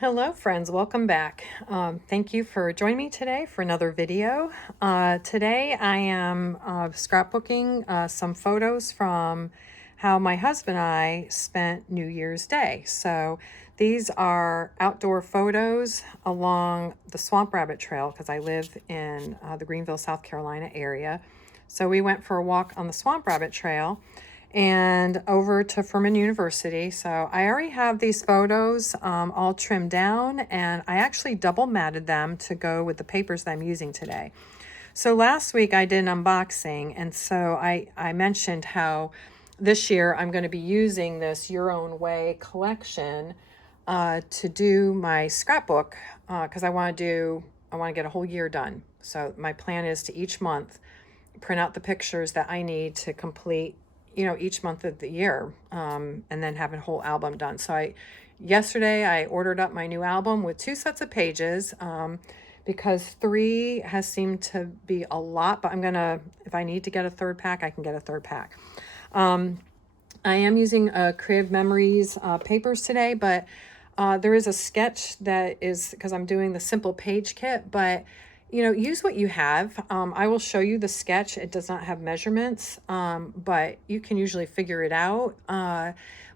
Hello friends, welcome back. Thank you for joining me today for another video. Today I am scrapbooking some photos from how my husband and I spent New Year's Day. So these are outdoor photos along the Swamp Rabbit Trail because I live in the Greenville, South Carolina area. So we went for a walk on the Swamp Rabbit Trail and over to Furman University. So I already have these photos all trimmed down, and I actually double matted them to go with the papers that I'm using today. So last week I did an unboxing, and so I mentioned how this year I'm going to be using this Your Own Way collection to do my scrapbook because I want to get a whole year done. So my plan is to each month print out the pictures that I need to complete each month of the year, and then have a whole album done. So yesterday I ordered up my new album with 2 sets of pages, because 3 has seemed to be a lot, but if I need to get a 3rd pack, I can get a 3rd pack. I am using Creative Memories papers today, but there is a sketch that is, because I'm doing the simple page kit, but use what you have. I will show you the sketch. It does not have measurements, but you can usually figure it out.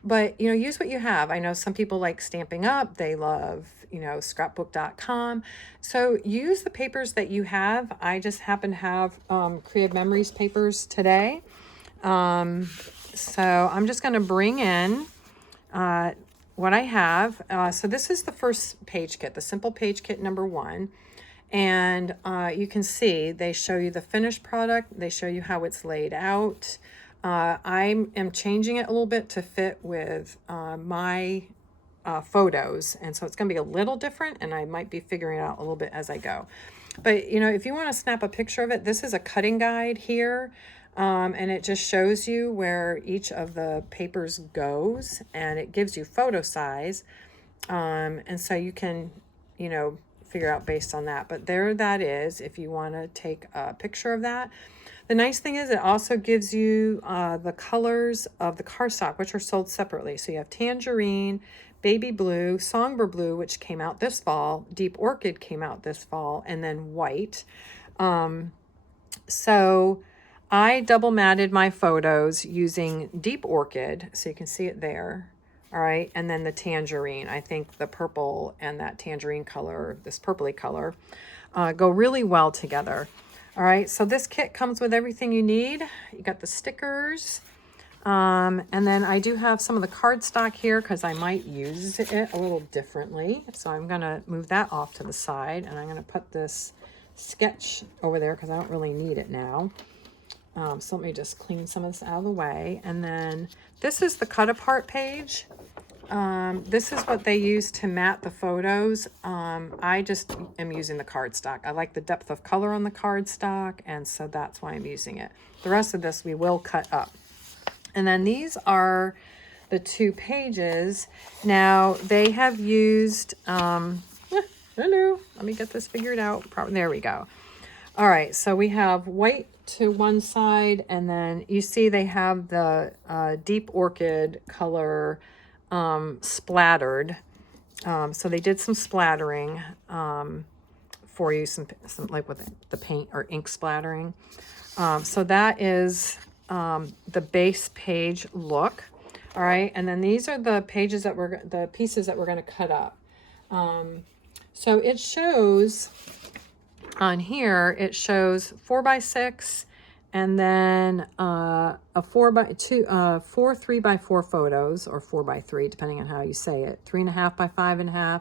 But use what you have. I know some people like Stampin' Up. They love, scrapbook.com. So use the papers that you have. I just happen to have Creative Memories papers today. So I'm just going to bring in what I have. So this is the first page kit, the simple page kit number 1. And you can see they show you the finished product. They show you how it's laid out. I am changing it a little bit to fit with my photos. And so it's going to be a little different, and I might be figuring it out a little bit as I go. But, if you want to snap a picture of it, this is a cutting guide here. And it just shows you where each of the papers goes, and it gives you photo size. And so you can, figure out based on that. But there that is, if you want to take a picture of that. The nice thing is it also gives you the colors of the cardstock, which are sold separately. So you have tangerine, baby blue, songbird blue, which came out this fall, deep orchid came out this fall, and then white. So I double matted my photos using deep orchid, so you can see it there. All right, and then the tangerine. I think the purple and that tangerine color, this purpley color, go really well together. All right, so this kit comes with everything you need. You got the stickers, and then I do have some of the cardstock here because I might use it a little differently. So I'm gonna move that off to the side, and I'm gonna put this sketch over there because I don't really need it now. So let me just clean some of this out of the way. And then this is the cut apart page. This is what they use to mat the photos. I just am using the cardstock. I like the depth of color on the cardstock, and so that's why I'm using it. The rest of this we will cut up. And then these are the 2 pages. Now they have used, hello, let me get this figured out. There we go. All right, so we have white to one side, and then you see they have the deep orchid color splattered. So they did some splattering for you, some like with the paint or ink splattering. So that is the base page look. All right, and then these are the pages that the pieces that we're going to cut up. So it shows on here, it shows 4x6, and then a 4x2, 4 3x4 photos, or 4x3, depending on how you say it. 3.5 by 5.5,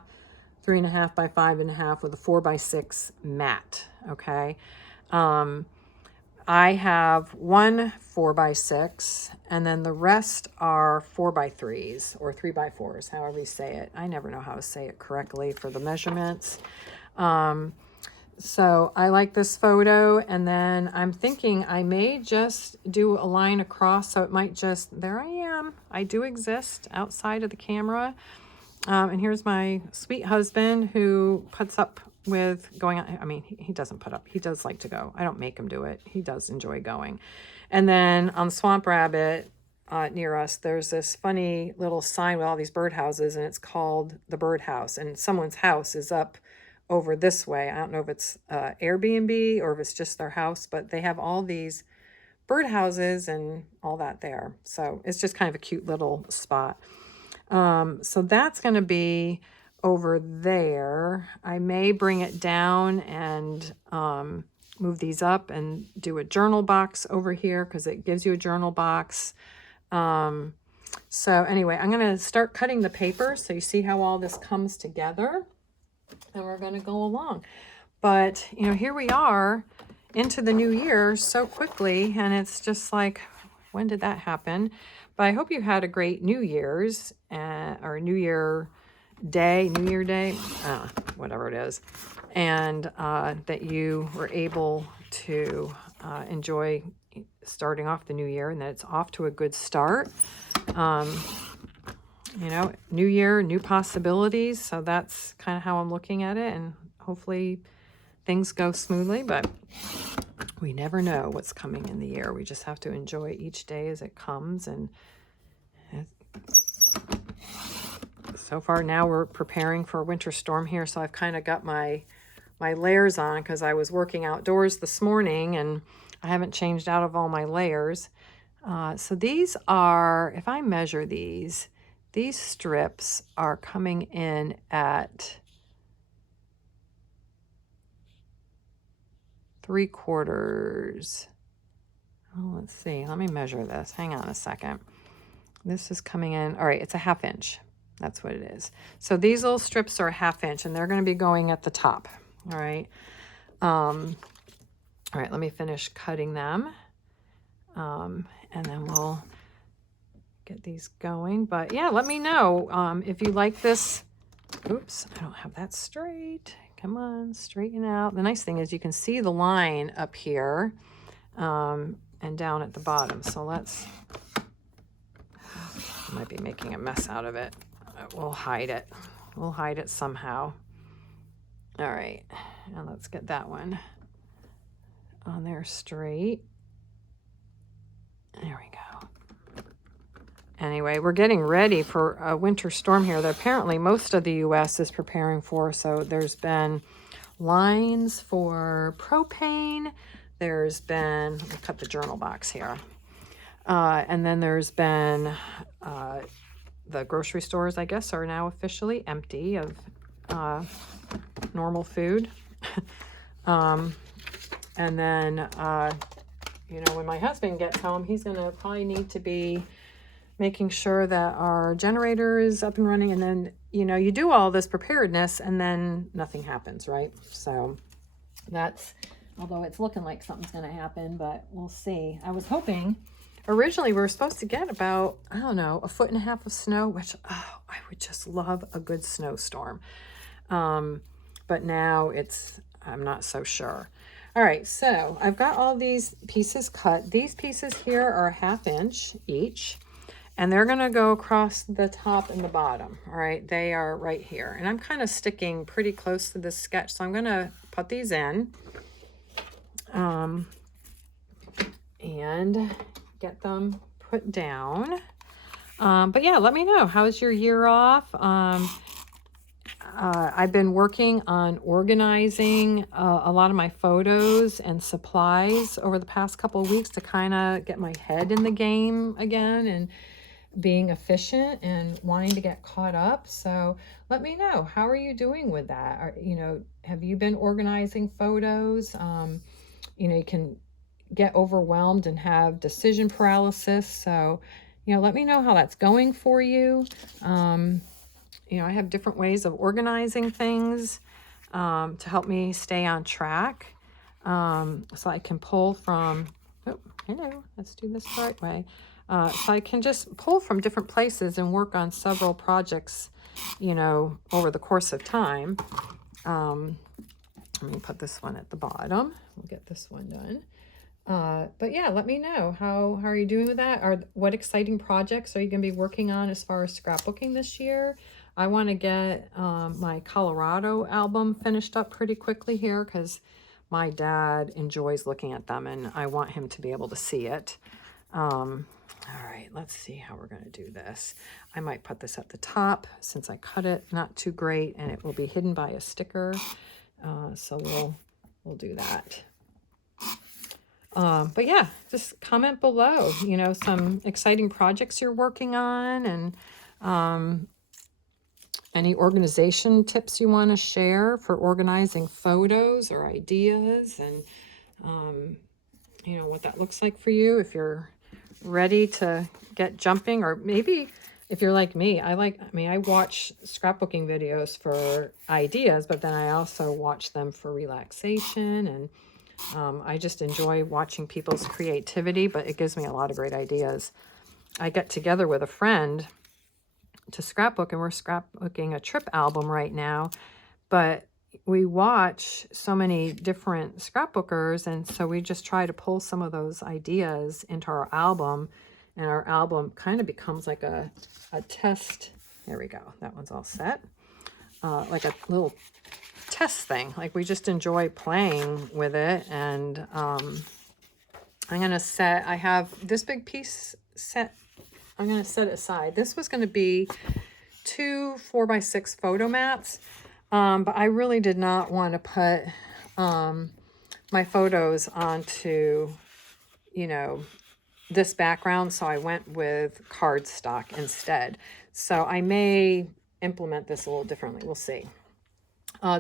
3.5 by 5.5 with a 4x6 mat. Okay. I have 1 4x6, and then the rest are 4x3s or 3x4s, however you say it. I never know how to say it correctly for the measurements. So I like this photo, and then I'm thinking I may just do a line across, so it might just, there I am. I do exist outside of the camera. And here's my sweet husband who puts up with going on. I mean, he doesn't put up, he does like to go. I don't make him do it. He does enjoy going. And then on Swamp Rabbit, near us, there's this funny little sign with all these birdhouses, and it's called the birdhouse. And someone's house is up over this way. I don't know if it's Airbnb or if it's just their house, but they have all these birdhouses and all that there. So it's just kind of a cute little spot. So that's going to be over there. I may bring it down and move these up and do a journal box over here because it gives you a journal box. So anyway, I'm going to start cutting the paper so you see how all this comes together, and we're going to go along. But, you know, here we are into the new year so quickly, and it's just like, when did that happen? But I hope you had a great New Year's or New Year Day, whatever it is, and that you were able to enjoy starting off the new year, and that it's off to a good start. You know, new year, new possibilities. So that's kind of how I'm looking at it, and hopefully things go smoothly, but we never know what's coming in the year. We just have to enjoy each day as it comes. And so far now we're preparing for a winter storm here. So I've kind of got my layers on because I was working outdoors this morning and I haven't changed out of all my layers. So these are, if I measure these strips are coming in at 3/4. Oh, let's see. Let me measure this. Hang on a second. This is coming in. All right, it's a 1/2 inch. That's what it is. So these little strips are a 1/2 inch, and they're going to be going at the top. All right. All right, let me finish cutting them. And then we'll get these going. But yeah, let me know if you like this. Oops, I don't have that straight. Come on, straighten out. The nice thing is you can see the line up here and down at the bottom. So let's, I might be making a mess out of it. We'll hide it. We'll hide it somehow. All right, and let's get that one on there straight. There we go. Anyway, we're getting ready for a winter storm here that apparently most of the U.S. is preparing for. So there's been lines for propane. There's been, let me cut the journal box here. And then there's been the grocery stores, I guess, are now officially empty of normal food. And then, you know, when my husband gets home, he's going to probably need to be making sure that our generator is up and running. And then, you know, you do all this preparedness and then nothing happens, right? So that's, although it's looking like something's going to happen, but we'll see. I was hoping, originally we were supposed to get about, I don't know, 1.5 feet of snow, which, oh, I would just love a good snowstorm. But now it's, I'm not so sure. All right, so I've got all these pieces cut. These pieces here are a 1/2 inch each, and they're gonna go across the top and the bottom. All right, they are right here. And I'm kind of sticking pretty close to this sketch, so I'm gonna put these in and get them put down. But yeah, let me know, how's your year off? I've been working on organizing a lot of my photos and supplies over the past couple of weeks to kind of get my head in the game again and being efficient and wanting to get caught up. So let me know, how are you doing with that? You know, have you been organizing photos? You know, you can get overwhelmed and have decision paralysis. So, you know, let me know how that's going for you. You know, I have different ways of organizing things to help me stay on track. So I can pull from, oh, hello, let's do this the right way. So I can just pull from different places and work on several projects, you know, over the course of time. Let me put this one at the bottom. We'll get this one done. But yeah, let me know, how are you doing with that? What exciting projects are you going to be working on as far as scrapbooking this year? I want to get my Colorado album finished up pretty quickly here because my dad enjoys looking at them and I want him to be able to see it. All right, let's see how we're going to do this. I might put this at the top since I cut it not too great, and it will be hidden by a sticker. So we'll do that. But yeah, just comment below, you know, some exciting projects you're working on, and any organization tips you want to share for organizing photos or ideas, and you know, what that looks like for you if you're ready to get jumping. Or maybe if you're like me, I watch scrapbooking videos for ideas, but then I also watch them for relaxation, and I just enjoy watching people's creativity, but it gives me a lot of great ideas. I get together with a friend to scrapbook, and we're scrapbooking a trip album right now, but we watch so many different scrapbookers, and so we just try to pull some of those ideas into our album, and our album kind of becomes like a test. There we go. That one's all set. Like a little test thing. Like, we just enjoy playing with it. And I'm going to set, I have this big piece set. I'm going to set it aside. This was going to be 2 4x6 photo mats. But I really did not want to put my photos onto, you know, this background, so I went with cardstock instead. So I may implement this a little differently. We'll see.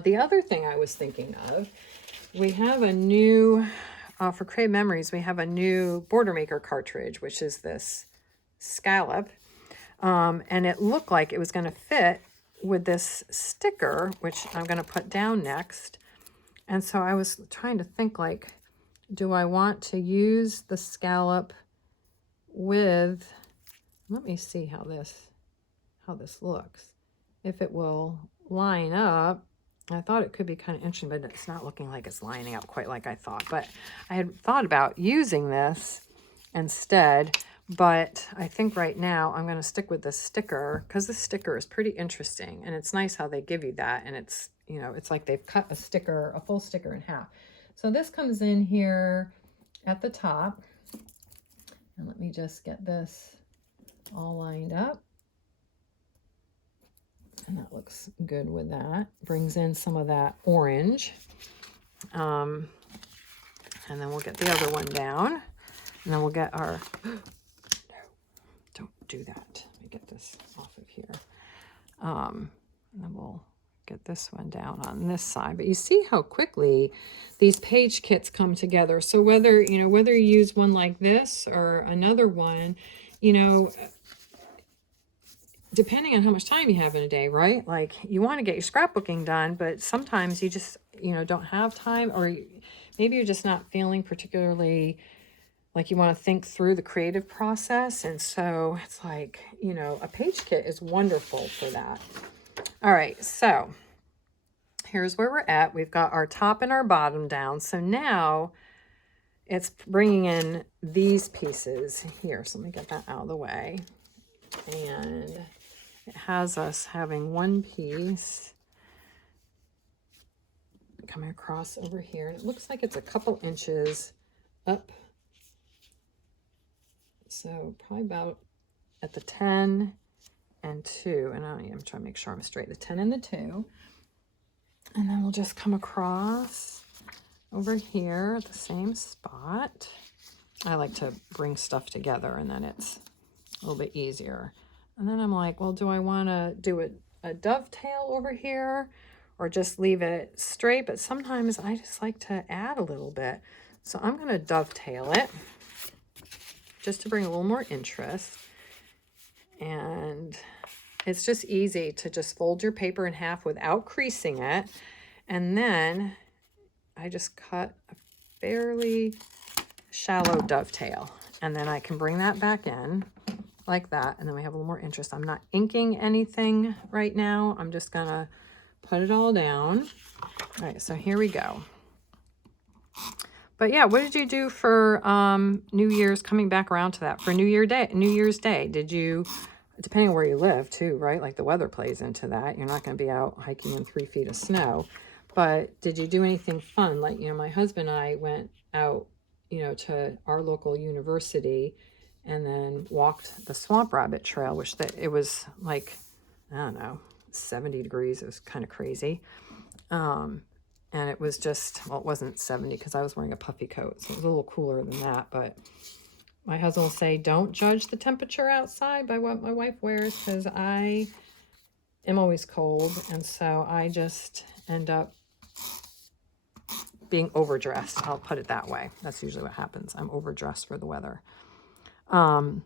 The other thing I was thinking of, we have a new, for Create Memories, we have a new Border Maker cartridge, which is this scallop. And it looked like it was going to fit with this sticker, which I'm going to put down next. And so I was trying to think, like, do I want to use the scallop with, let me see how this looks, if it will line up. I thought it could be kind of interesting, but it's not looking like it's lining up quite like I thought. But I had thought about using this instead, but I think right now I'm going to stick with the sticker, because the sticker is pretty interesting, and it's nice how they give you that, and it's, you know, it's like they've cut a full sticker in half. So this comes in here at the top, and let me just get this all lined up. And that looks good with that. Brings in some of that orange. And then we'll get the other one down. And then we'll get our, no, don't do that. Let me get this off of here. And then we'll get this one down on this side. But you see how quickly these page kits come together. So whether you use one like this or another one, you know, depending on how much time you have in a day, right? Like, you want to get your scrapbooking done, but sometimes you just, you know, don't have time, or maybe you're just not feeling particularly like you want to think through the creative process. And so it's like, you know, a page kit is wonderful for that. All right, so here's where we're at. We've got our top and our bottom down. So now it's bringing in these pieces here. So let me get that out of the way. And it has us having one piece coming across over here. And it looks like it's a couple inches up. So probably about at the 10 and 2. And I'm trying to make sure I'm straight. The 10 and the 2. And then we'll just come across over here at the same spot. I like to bring stuff together, and then it's a little bit easier. And then I'm like, well, do I want to do a dovetail over here or just leave it straight? But sometimes I just like to add a little bit. So I'm going to dovetail it just to bring a little more interest. And it's just easy to just fold your paper in half without creasing it. And then I just cut a fairly shallow dovetail. And then I can bring that back in like that, and then we have a little more interest. I'm not inking anything right now. I'm just gonna put it all down. All right, so here we go. But yeah, what did you do for New Year's, coming back around to that, for New Year's Day? Did you, depending on where you live too, right? Like the weather plays into that. You're not gonna be out hiking in 3 feet of snow. But did you do anything fun? Like, you know, my husband and I went out, you know, to our local university, and then walked the swamp rabbit trail, which it was like, I don't know, 70 degrees. It was kind of crazy. And it was just, well, it wasn't 70 because I was wearing a puffy coat, so it was a little cooler than that. But my husband will say, don't judge the temperature outside by what my wife wears, because I am always cold, and so I just end up being overdressed. I'll put it that way. That's usually what happens. I'm overdressed for the weather. But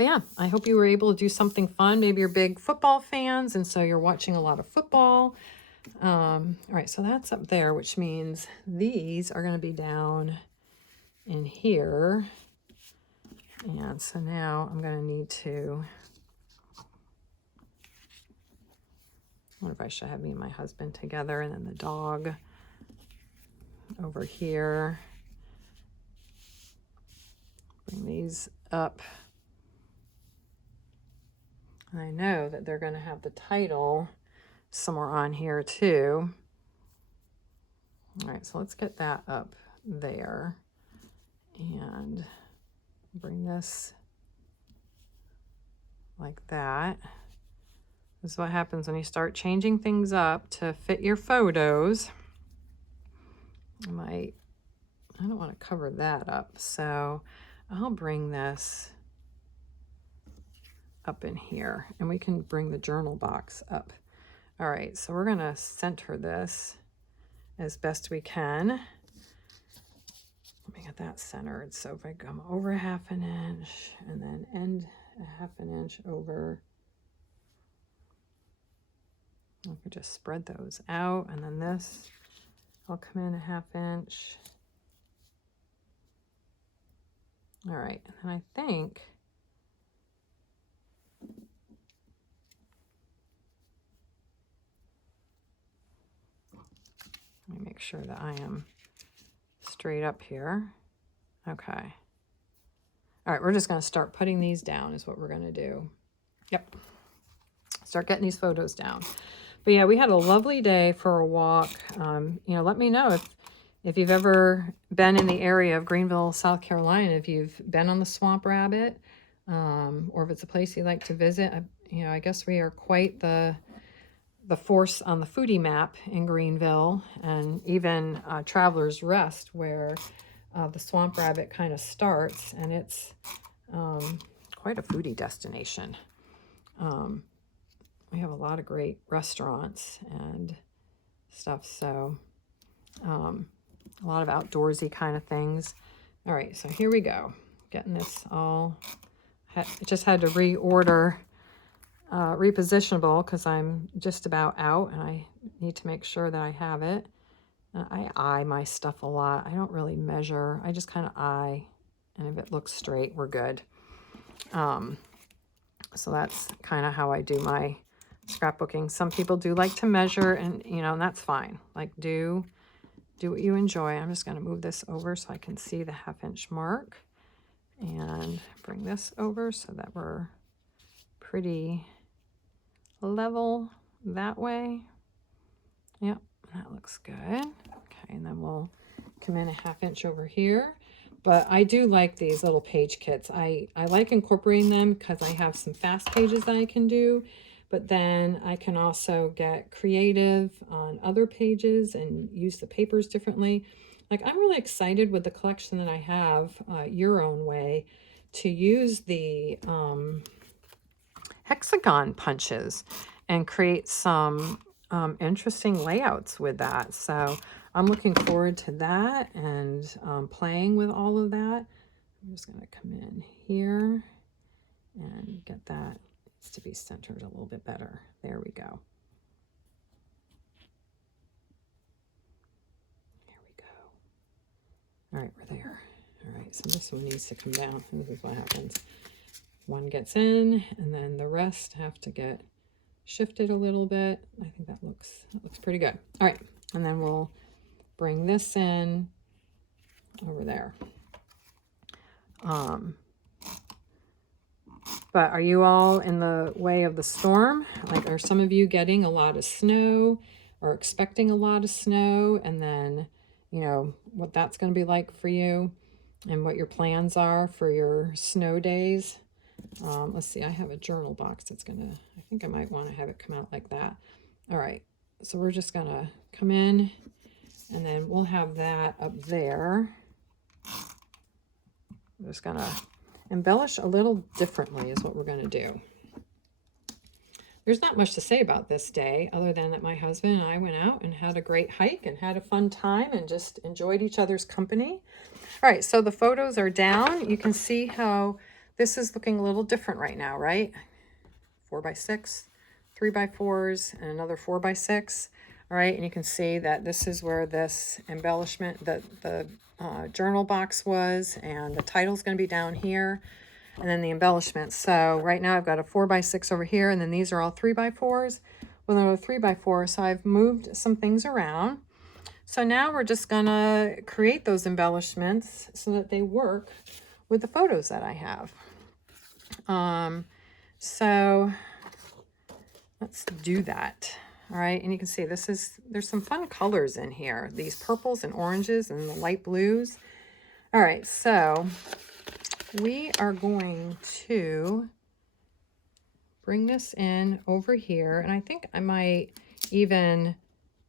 yeah, I hope you were able to do something fun. Maybe you're big football fans, and so you're watching a lot of football. All right, so that's up there, which means these are going to be down in here. And so now I'm going to need to, I wonder if I should have me and my husband together, and then the dog over here. Bring these up. I know that they're going to have the title somewhere on here too. All right, so let's get that up there and bring this like that. This is what happens when you start changing things up to fit your photos. I don't want to cover that up, so I'll bring this up in here, and we can bring the journal box up. All right, so we're gonna center this as best we can. Let me get that centered. So if I come over 1/2 inch and then end 1/2 inch over, I could just spread those out, and then this, I'll come in 1/2 inch. All right, and then I think let me make sure that I am straight up here. Okay. All right, we're just going to start putting these down is what we're going to do. Yep. Start getting these photos down. But yeah, we had a lovely day for a walk. You know, let me know if you've ever been in the area of Greenville, South Carolina, if you've been on the Swamp Rabbit, or if it's a place you like to visit. You know, I guess we are quite the force on the foodie map in Greenville, and even Traveler's Rest, where the Swamp Rabbit kind of starts, and it's quite a foodie destination. We have a lot of great restaurants and stuff, so a lot of outdoorsy kind of things. All right, so here we go. Getting this all, just had to reorder repositionable because I'm just about out, and I need to make sure that I have it. I eye my stuff a lot. I don't really measure. I just kind of eye, and if it looks straight, we're good. So that's kind of how I do my scrapbooking. Some people do like to measure, and you know, and that's fine. Like do what you enjoy. I'm just going to move this over so I can see the 1/2 inch mark, and bring this over so that we're pretty level that way. Yep, that looks good. Okay, and then we'll come in 1/2 inch over here. But I do like these little page kits. I like incorporating them because I have some fast pages that I can do, but then I can also get creative on other pages and use the papers differently. Like, I'm really excited with the collection that I have, Your Own Way, to use the hexagon punches and create some interesting layouts with that. So I'm looking forward to that, and playing with all of that. I'm just going to come in here and get that. Needs to be centered a little bit better. There we go. There we go. All right, we're there. All right, so this one needs to come down. This is what happens. One gets in, and then the rest have to get shifted a little bit. I think that looks pretty good. All right, and then we'll bring this in over there. But are you all in the way of the storm? Like, are some of you getting a lot of snow or expecting a lot of snow? And then, you know, what that's going to be like for you. and what your plans are for your snow days. Let's see, I have a journal box that's gonna, I think I might want to have it come out like that. All right, so we're just gonna come in, and then we'll have that up there. I'm just gonna embellish a little differently is what we're gonna do. There's not much to say about this day other than that my husband and I went out and had a great hike and had a fun time and just enjoyed each other's company. All right, so the photos are down. You can see how this is looking a little different right now, right? 4x6, 3x4s, and another 4x6. All right, and you can see that this is where this embellishment, the journal box was, and the title's going to be down here, and then the embellishments. So right now I've got a 4x6 over here, and then these are all 3x4s with another 3x4. So I've moved some things around. So now we're just going to create those embellishments so that they work with the photos that I have. So let's do that. All right, and you can see there's some fun colors in here. These purples and oranges and the light blues. All right, so we are going to bring this in over here, and I think I might even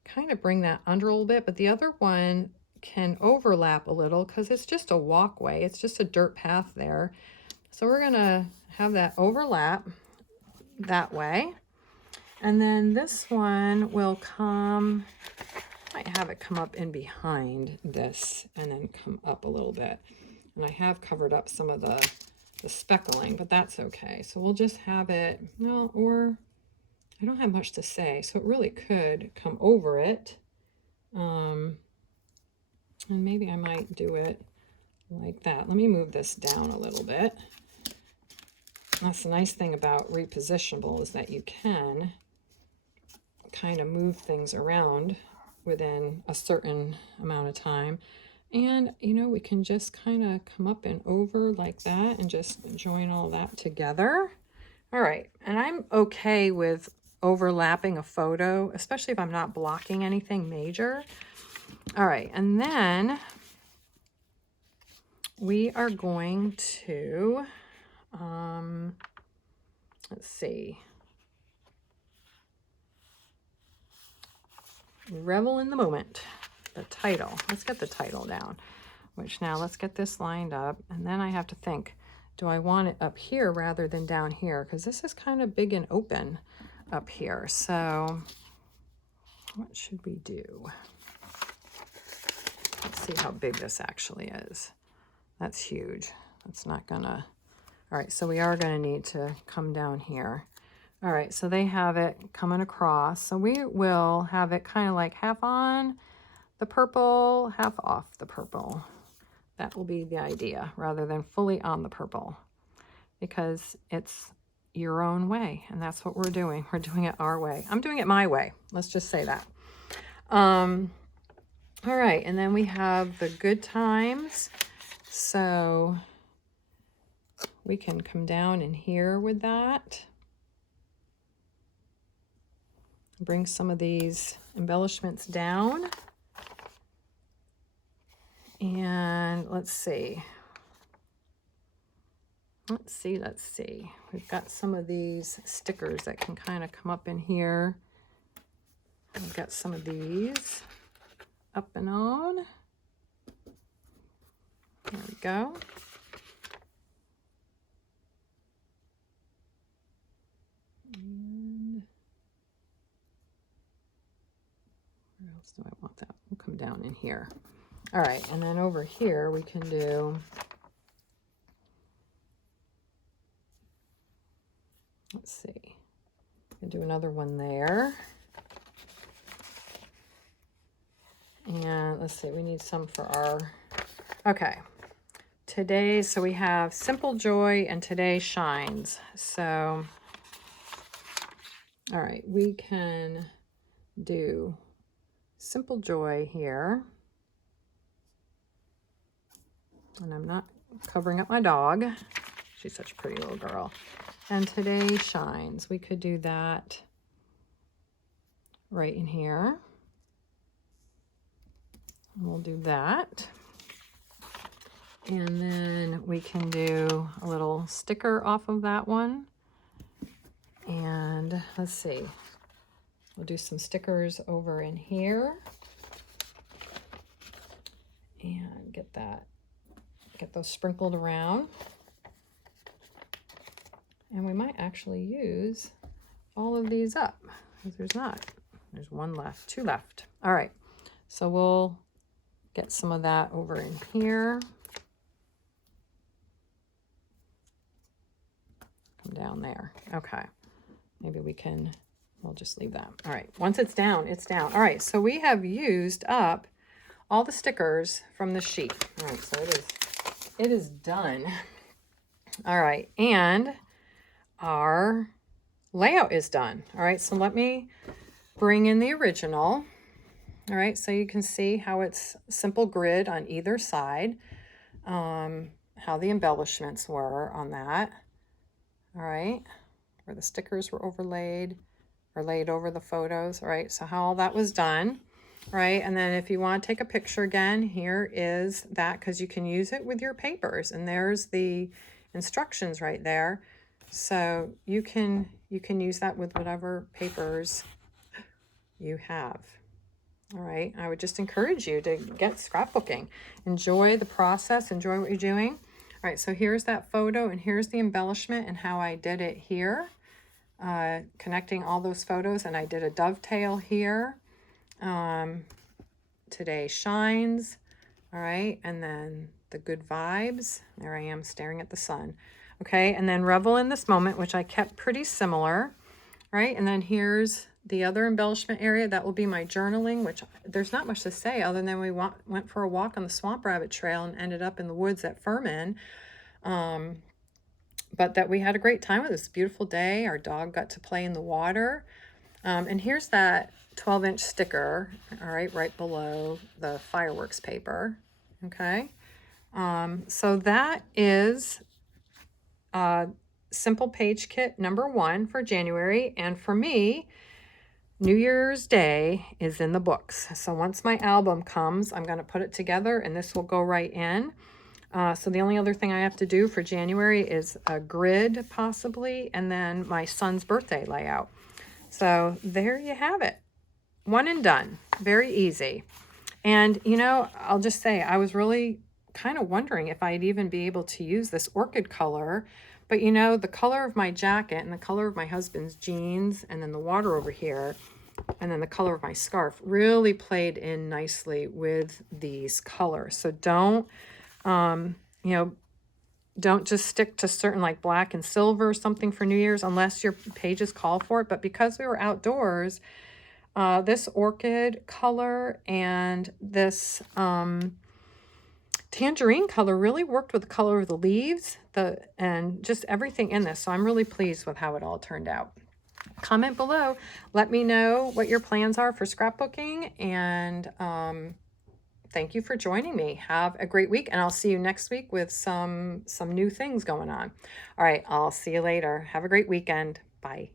kind of bring that under a little bit, but the other one can overlap a little because it's just a walkway. It's just a dirt path there. So we're gonna have that overlap that way. And then this one will come, I might have it come up in behind this and then come up a little bit. And I have covered up some of the speckling, but that's okay. So we'll just have it, no, or I don't have much to say, so it really could come over it. And maybe I might do it like that. Let me move this down a little bit. That's the nice thing about repositionable is that you can kind of move things around within a certain amount of time. And, you know, we can just kind of come up and over like that and just join all that together. All right, and I'm okay with overlapping a photo, especially if I'm not blocking anything major. All right, and then we are going to, let's see, revel in the moment. The title, let's get the title down, which now let's get this lined up. And then I have to think, do I want it up here rather than down here? Because this is kind of big and open up here. So what should we do? Let's see how big this actually is. That's huge. That's not gonna, all right, so we are gonna need to come down here. All right, so they have it coming across. So we will have it kind of like half on the purple, half off the purple. That will be the idea rather than fully on the purple, because it's your own way, and that's what we're doing. We're doing it our way. I'm doing it my way. Let's just say that. All right, and then we have the good times. So we can come down in here with that. Bring some of these embellishments down. And let's see. Let's see. We've got some of these stickers that can kind of come up in here. I've got some of these up and on. There we go. And where else do I want that? We'll come down in here. All right, and then over here we can do, let's see, we'll do another one there. And let's see, we need some for our, okay, today, so we have Simple Joy and Today Shines. So, all right, we can do Simple Joy here. And I'm not covering up my dog. She's such a pretty little girl. And Today Shines. We could do that right in here. And we'll do that. And then we can do a little sticker off of that one. And let's see, we'll do some stickers over in here. And get those sprinkled around. And we might actually use all of these up, because there's one left, two left. All right, so we'll get some of that over in here. Come down there. Okay, maybe we'll just leave that. All right, once it's down, it's down. All right, so we have used up all the stickers from the sheet. All right, so it is done. All right, and our layout is done. All right, so let me bring in the original. All right, so you can see how it's simple grid on either side, how the embellishments were on that. All right, where the stickers were overlaid or laid over the photos. All right, so how all that was done. Right, and then if you want to take a picture again, here is that, because you can use it with your papers, and there's the instructions right there. So you can use that with whatever papers you have. All right, I would just encourage you to get scrapbooking. Enjoy the process, enjoy what you're doing. All right, so here's that photo, and here's the embellishment and how I did it here, connecting all those photos, and I did a dovetail here. Today shines. All right, and then the good vibes. There I am staring at the sun. Okay, and then revel in this moment, which I kept pretty similar. Right, and then here's the other embellishment area. That will be my journaling, which there's not much to say other than we went for a walk on the Swamp Rabbit Trail and ended up in the woods at Furman. But that we had a great time with this beautiful day. Our dog got to play in the water. And here's that 12-inch sticker, all right, right below the fireworks paper. Okay, so that is Simple Page Kit number 1 for January. And for me, New Year's Day is in the books. So once my album comes, I'm going to put it together, and this will go right in. So the only other thing I have to do for January is a grid, possibly, and then my son's birthday layout. So there you have it. One and done. Very easy. And, you know, I'll just say I was really kind of wondering if I'd even be able to use this orchid color. But, you know, the color of my jacket and the color of my husband's jeans and then the water over here and then the color of my scarf really played in nicely with these colors. So don't, you know, don't just stick to certain like black and silver or something for New Year's unless your pages call for it. But because we were outdoors, this orchid color and this tangerine color really worked with the color of the leaves and just everything in this. So I'm really pleased with how it all turned out. Comment below. Let me know what your plans are for scrapbooking, and thank you for joining me. Have a great week, and I'll see you next week with some new things going on. All right, I'll see you later. Have a great weekend. Bye.